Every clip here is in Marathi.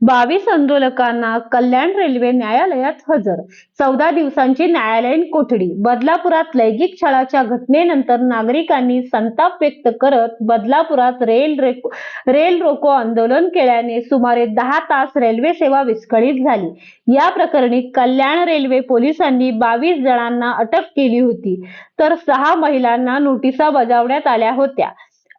22 आंदोलकांना कल्याण रेल्वे न्यायालयात हजर. 14 दिवसांची न्यायालयीन कोठडी. बदलापुरात लैंगिक छळाच्या घटनेनंतर नागरिकांनी संताप व्यक्त करत बदलापुरात रेल रोको आंदोलन केल्याने सुमारे 10 तास रेल्वे सेवा विस्कळीत झाली. या प्रकरणी कल्याण रेल्वे पोलिसांनी 22 जणांना अटक केली होती, तर 6 महिलांना नोटिसा बजावण्यात आल्या होत्या.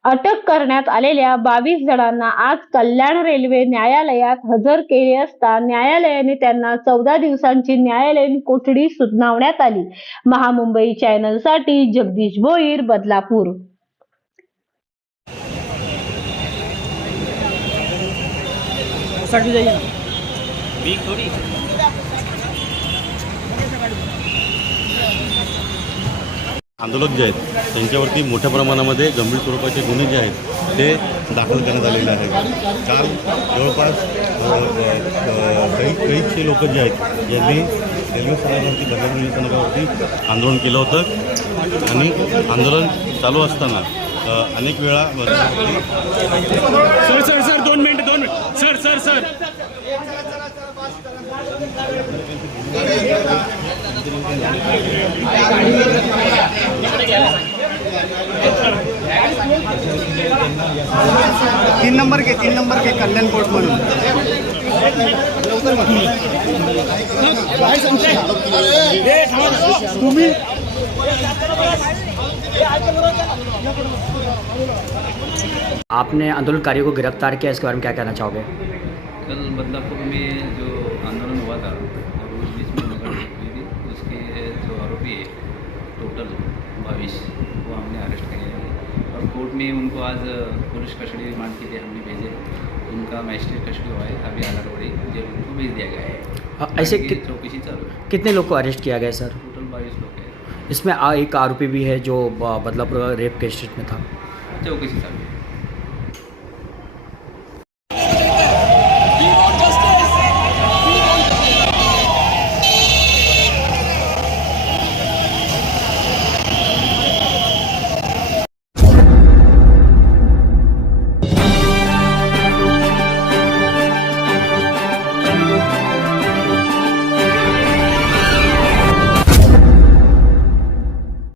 अटक करण्यात आलेल्या 22 जणांना आज कल्याण रेल्वे न्यायालयात हजर केले असता न्यायालयाने त्यांना 14 दिवसांची न्यायालयीन कोठडी सुनावण्यात आली. महामुंबई चॅनलसाठी जगदीश भोईर, बदलापूर. आंदोलक जे आहेत त्यांच्यावरती मोठ्या प्रमाणामध्ये गंभीर स्वरूपाचे गुन्हे जे आहेत ते दाखल करण्यात आलेले आहेत. काल जवळपास कैकचे लोक जे आहेत यांनी रेल्वे स्थानकावरती बदलापूर रेल्वे स्थानकावरती आंदोलन केलं होतं आणि आंदोलन चालू असताना अनेक वेळा सर 2 मिनिट सर 3 नंबर के कल्याण कोर्ट म्हणून तुम्ही आपने आंदोलनकारियों को गिरफ्तार किया, इसके बारे में क्या कहना चाहोगे? कल बदलापुर में जो आंदोलन हुआ था और उस बीच में नगर हुई थी, उसके जो आरोपी है टोटल 22 वो हमने अरेस्ट किए हैं और कोर्ट में उनको आज पुलिस कस्टडी रिमांड के लिए हमने भेजे। उनका मजिस्ट्रेट कस्टडी हुआ है, अभी आलारवाड़ी जेल उनको भेज दिया गया है। ऐसे चौकसी चालू है। कितने लोग को अरेस्ट किया गया सर? टोटल 22 लोग हैं। इसमें एक आरोपी भी है जो बदलापुर रेप केस में था। चौकसी चालू है।